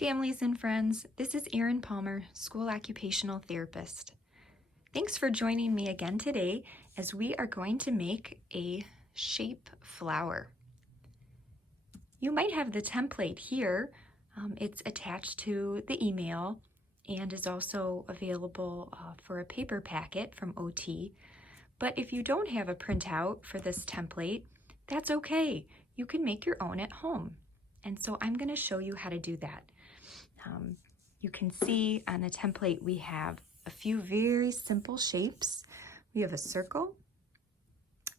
families and friends. This is Erin Palmer, School Occupational Therapist. Thanks for joining me again today as we are going to make a shape flower. You might have the template here. It's attached to the email and is also available for a paper packet from OT. But if you don't have a printout for this template, that's okay. You can make your own at home. And so I'm going to show you how to do that. You can see on the template we have a few very simple shapes. We have a circle,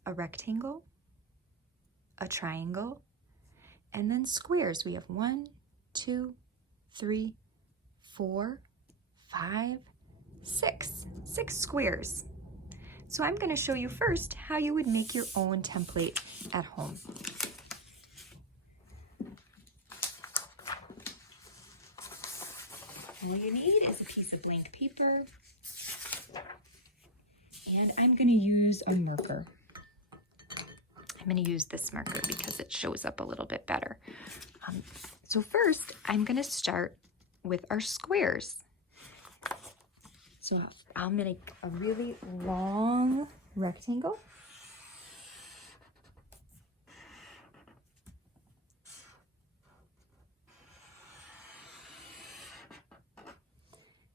a rectangle, a triangle, and then squares. We have 1, 2, 3, 4, 5, 6 squares. So I'm going to show you first how you would make your own template at home. All you need is a piece of blank paper, and I'm going to use a marker. I'm going to use this marker because it shows up a little bit better. So first, I'm going to start with our squares. So I'll make a really long rectangle.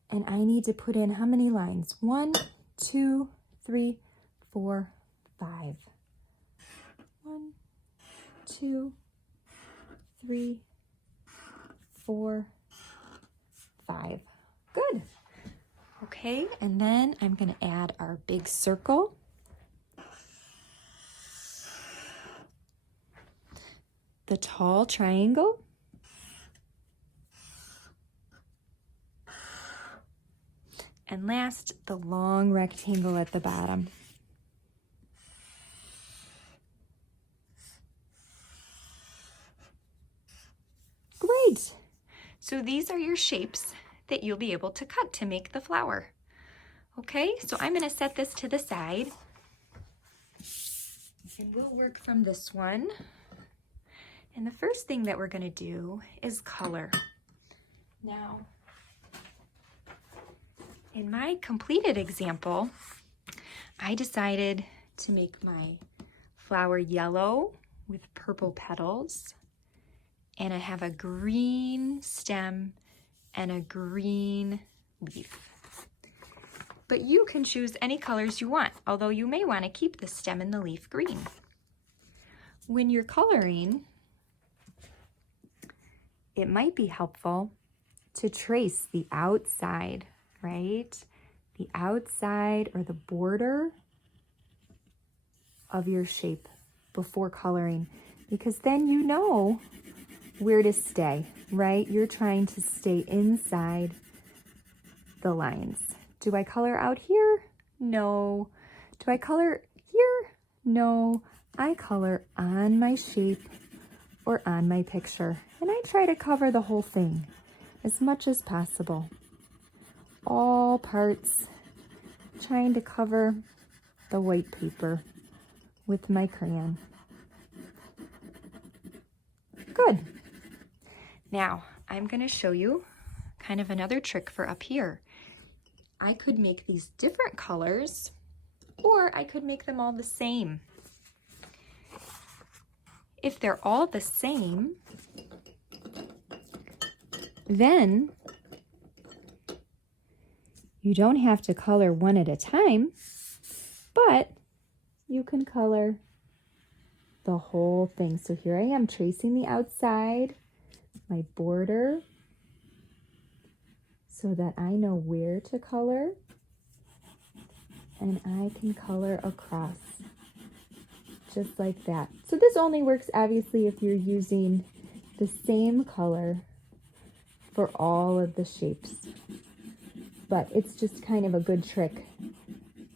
And I need to put in how many lines? 1, 2, 3, 4, 5. 1, 2, 3, 4, 5. Good. Okay, and then I'm going to add our big circle. The tall triangle. And last, the long rectangle at the bottom. Great! So these are your shapes that you'll be able to cut to make the flower. Okay, so I'm going to set this to the side. And we'll work from this one. And the first thing that we're going to do is color. Now, in my completed example, I decided to make my flower yellow with purple petals, and I have a green stem and a green leaf. But you can choose any colors you want, although you may want to keep the stem and the leaf green. When you're coloring, it might be helpful to trace the outside, right? The outside or the border of your shape before coloring, because then you know where to stay, right? You're trying to stay inside the lines. Do I color out here? No. Do I color here? No. I color on my shape or on my picture, and I try to cover the whole thing as much as possible. All parts, trying to cover the white paper with my crayon. Good. Now, I'm going to show you kind of another trick for up here. I could make these different colors, or I could make them all the same. If they're all the same, then you don't have to color one at a time, but you can color the whole thing. So here I am tracing the outside, my border, so that I know where to color, and I can color across just like that. So this only works obviously if you're using the same color for all of the shapes. But it's just kind of a good trick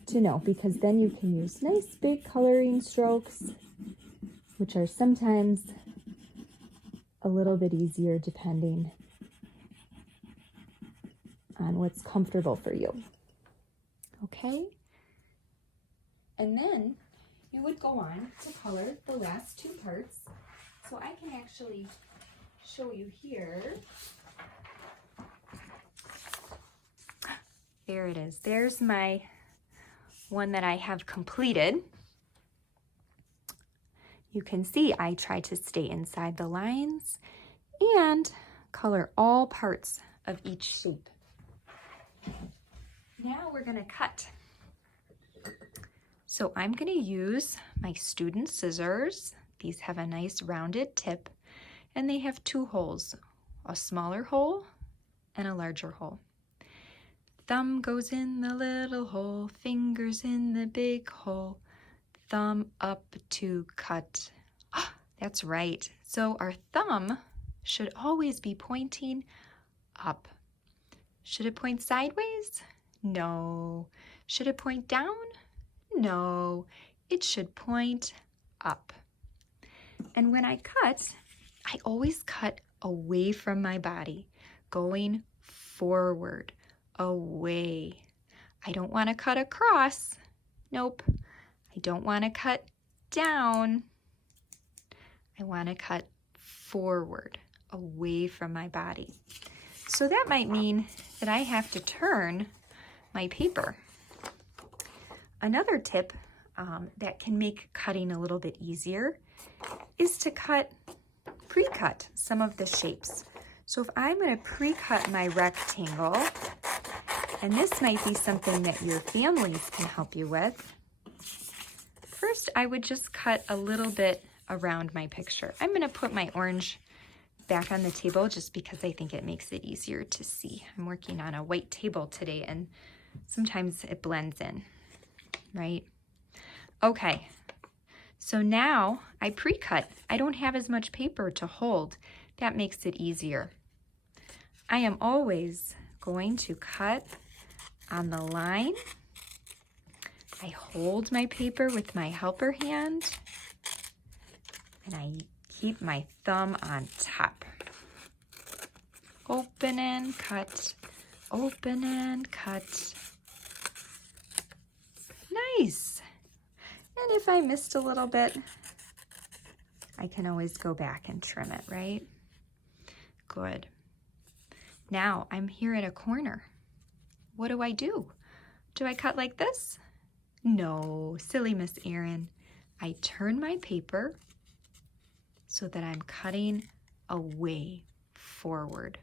to know, because then you can use nice big coloring strokes, which are sometimes a little bit easier depending on what's comfortable for you. Okay? And then you would go on to color the last two parts. So I can actually show you here There it is. There's my one that I have completed. You can see I try to stay inside the lines and color all parts of each shape. Now we're gonna cut. So I'm gonna use my student scissors. These have a nice rounded tip and they have two holes, a smaller hole and a larger hole. Thumb goes in the little hole, fingers in the big hole, thumb up to cut. That's right. So our thumb should always be pointing up. Should it point sideways? No. Should it point down? No. It should point up. And when I cut, I always cut away from my body, going forward, away. I don't want to cut across. Nope. I don't want to cut down. I want to cut forward, away from my body. So that might mean that I have to turn my paper. Another tip that can make cutting a little bit easier is to pre-cut some of the shapes. So if I'm going to pre-cut my rectangle, and this might be something that your families can help you with, first I would just cut a little bit around my picture. I'm going to put my orange back on the table just because I think it makes it easier to see. I'm working on a white table today and sometimes it blends in, right? Okay, so now I pre-cut. I don't have as much paper to hold. That makes it easier. I am always going to cut on the line. I hold my paper with my helper hand and I keep my thumb on top. Open and cut, open and cut. Nice. And if I missed a little bit, I can always go back and trim it, right? Good. Now I'm here at a corner. What do I do? Do I cut like this? No, silly Miss Erin. I turn my paper so that I'm cutting away, forward.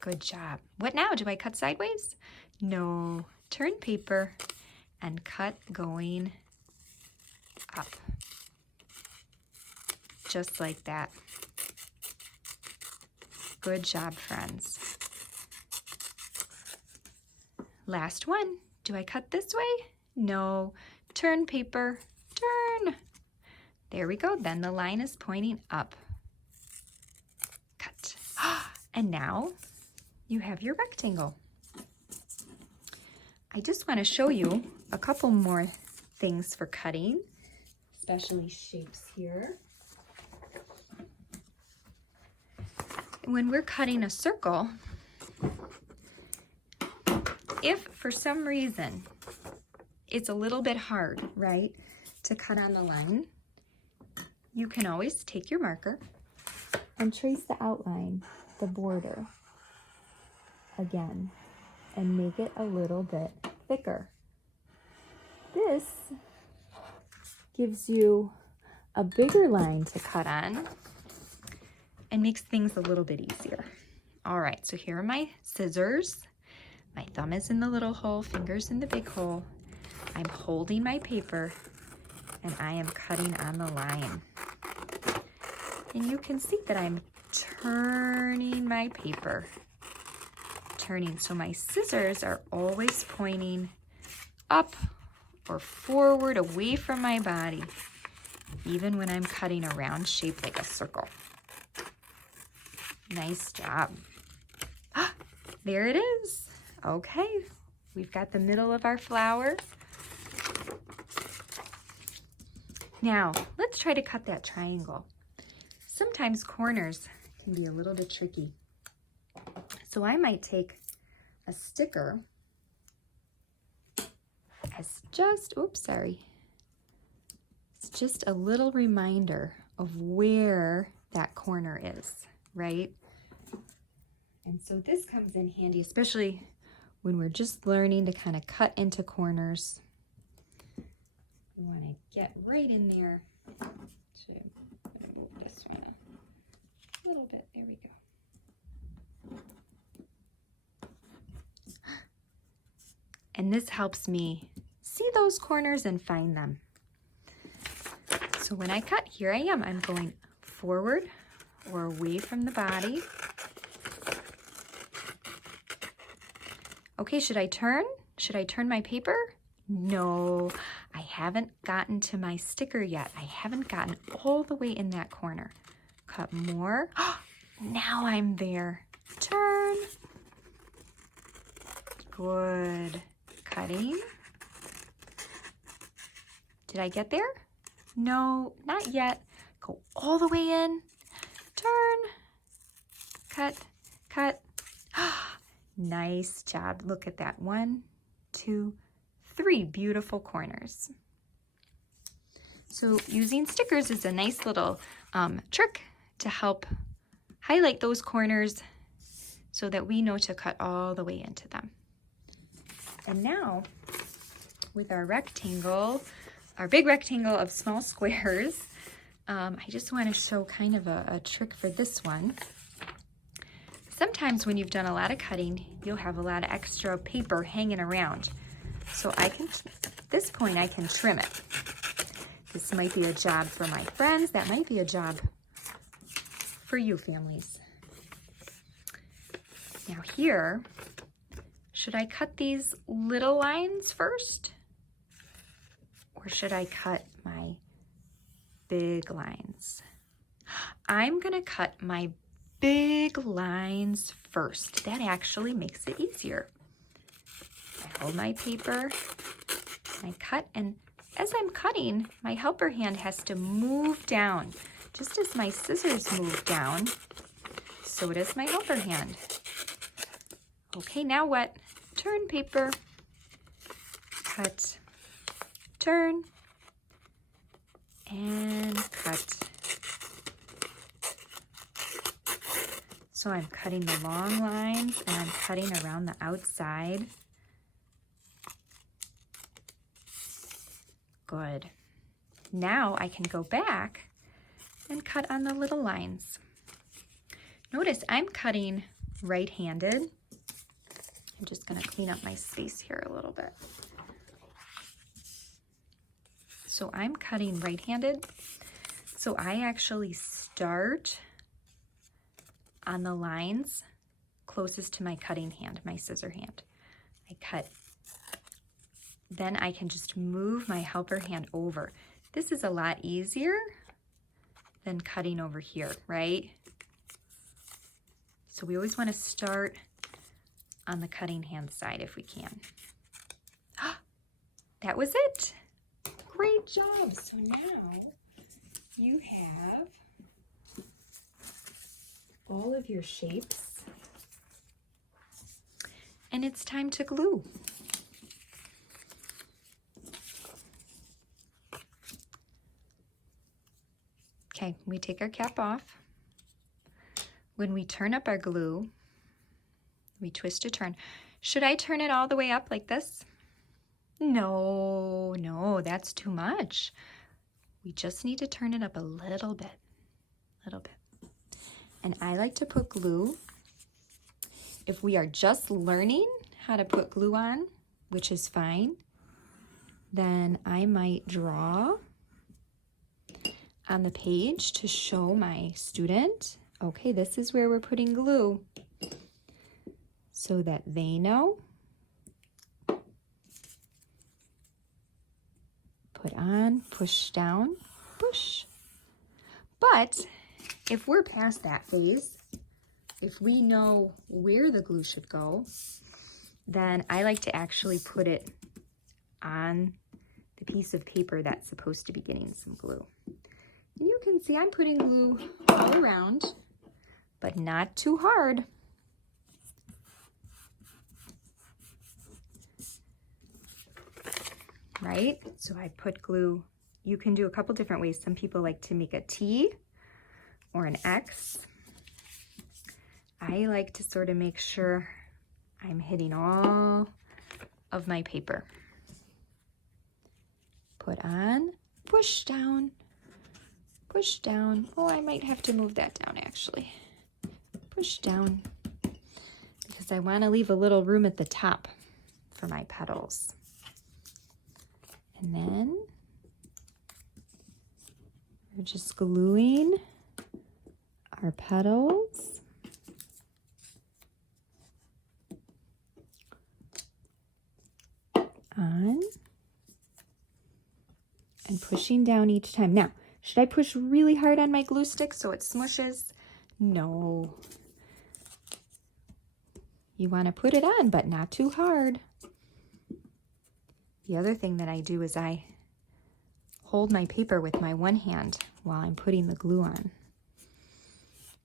Good job. What now? Do I cut sideways? No, turn paper and cut going up. Just like that. Good job, friends. Last one. Do I cut this way? No. Turn paper. Turn. There we go. Then the line is pointing up. Cut. And now you have your rectangle. I just want to show you a couple more things for cutting, especially shapes here. When we're cutting a circle, if for some reason it's a little bit hard, right, to cut on the line, you can always take your marker and trace the outline, the border, again, and make it a little bit thicker. This gives you a bigger line to cut on and makes things a little bit easier. All right, so here are my scissors. My thumb is in the little hole, fingers in the big hole. I'm holding my paper and I am cutting on the line. And you can see that I'm turning my paper. Turning, so my scissors are always pointing up or forward away from my body, even when I'm cutting a round shape like a circle. Nice job. There it is. Okay, we've got the middle of our flower. Now, let's try to cut that triangle. Sometimes corners can be a little bit tricky. So I might take a sticker as just, it's just a little reminder of where that corner is, right? And so this comes in handy, especially when we're just learning to kind of cut into corners. We want to get right in there. So I'm going to move this one a little bit. There we go. And this helps me see those corners and find them. So when I cut, here I am. I'm going forward or away from the body. Okay, should I turn? Should I turn my paper? No, I haven't gotten to my sticker yet. I haven't gotten all the way in that corner. Cut more. Now I'm there. Turn. Good. Cutting. Did I get there? No, not yet. Go all the way in. Turn. Cut. Cut. Nice job. Look at that. 1, 2, 3 beautiful corners. So using stickers is a nice little trick to help highlight those corners so that we know to cut all the way into them. And now with our rectangle, our big rectangle of small squares, I just want to show kind of a trick for this one. Sometimes when you've done a lot of cutting, you'll have a lot of extra paper hanging around. So I can, at this point, I can trim it. This might be a job for my friends. That might be a job for you families. Now here, should I cut these little lines first? Or should I cut my big lines? I'm gonna cut my big lines first. That actually makes it easier. I hold my paper, I cut, and as I'm cutting, my helper hand has to move down. Just as my scissors move down, so does my helper hand. Okay, now what? Turn paper, cut, turn, and cut. So I'm cutting the long lines and I'm cutting around the outside. Good. Now I can go back and cut on the little lines. Notice I'm cutting right-handed. I'm just going to clean up my space here a little bit. So I'm cutting right-handed. So I actually start on the lines closest to my cutting hand, my scissor hand. I cut. Then I can just move my helper hand over. This is a lot easier than cutting over here, right? So we always want to start on the cutting hand side if we can. That was it. Great job. So now you have all of your shapes, and it's time to glue. Okay, we take our cap off. When we turn up our glue, we twist to turn. Should I turn it all the way up like this? No, that's too much. We just need to turn it up a little bit. And I like to put glue. If we are just learning how to put glue on, which is fine, then I might draw on the page to show my student, okay, this is where we're putting glue, so that they know. Put on, push down, push. But if we're past that phase, if we know where the glue should go, then I like to actually put it on the piece of paper that's supposed to be getting some glue. And you can see I'm putting glue all around, but not too hard. Right? So I put glue. You can do a couple different ways. Some people like to make a T or an X. I like to sort of make sure I'm hitting all of my paper. Put on, push down, push down. Oh, I might have to move that down actually. Push down, because I want to leave a little room at the top for my petals. And then we're just gluing our petals on and pushing down each time. Now, should I push really hard on my glue stick so it smushes? No. You want to put it on, but not too hard. The other thing that I do is I hold my paper with my one hand while I'm putting the glue on,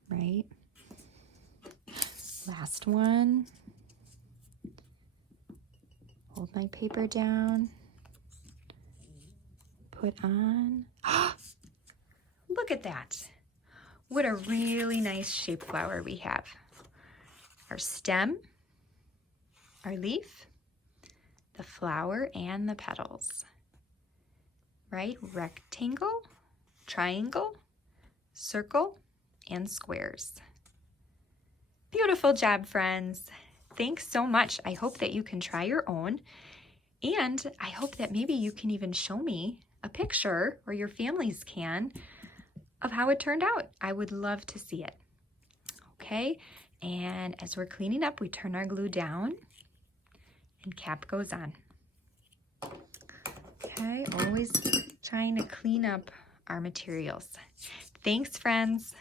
right? Last one. Hold my paper down, put on. Look at that. What a really nice shaped flower we have. Our stem, our leaf, the flower, and the petals, right? Rectangle, triangle, circle, and squares. Beautiful job, friends. Thanks so much. I hope that you can try your own, and I hope that maybe you can even show me a picture, or your families can, of how it turned out. I would love to see it. Okay, and as we're cleaning up, we turn our glue down and cap goes on. Okay, always trying to clean up our materials. Thanks, friends.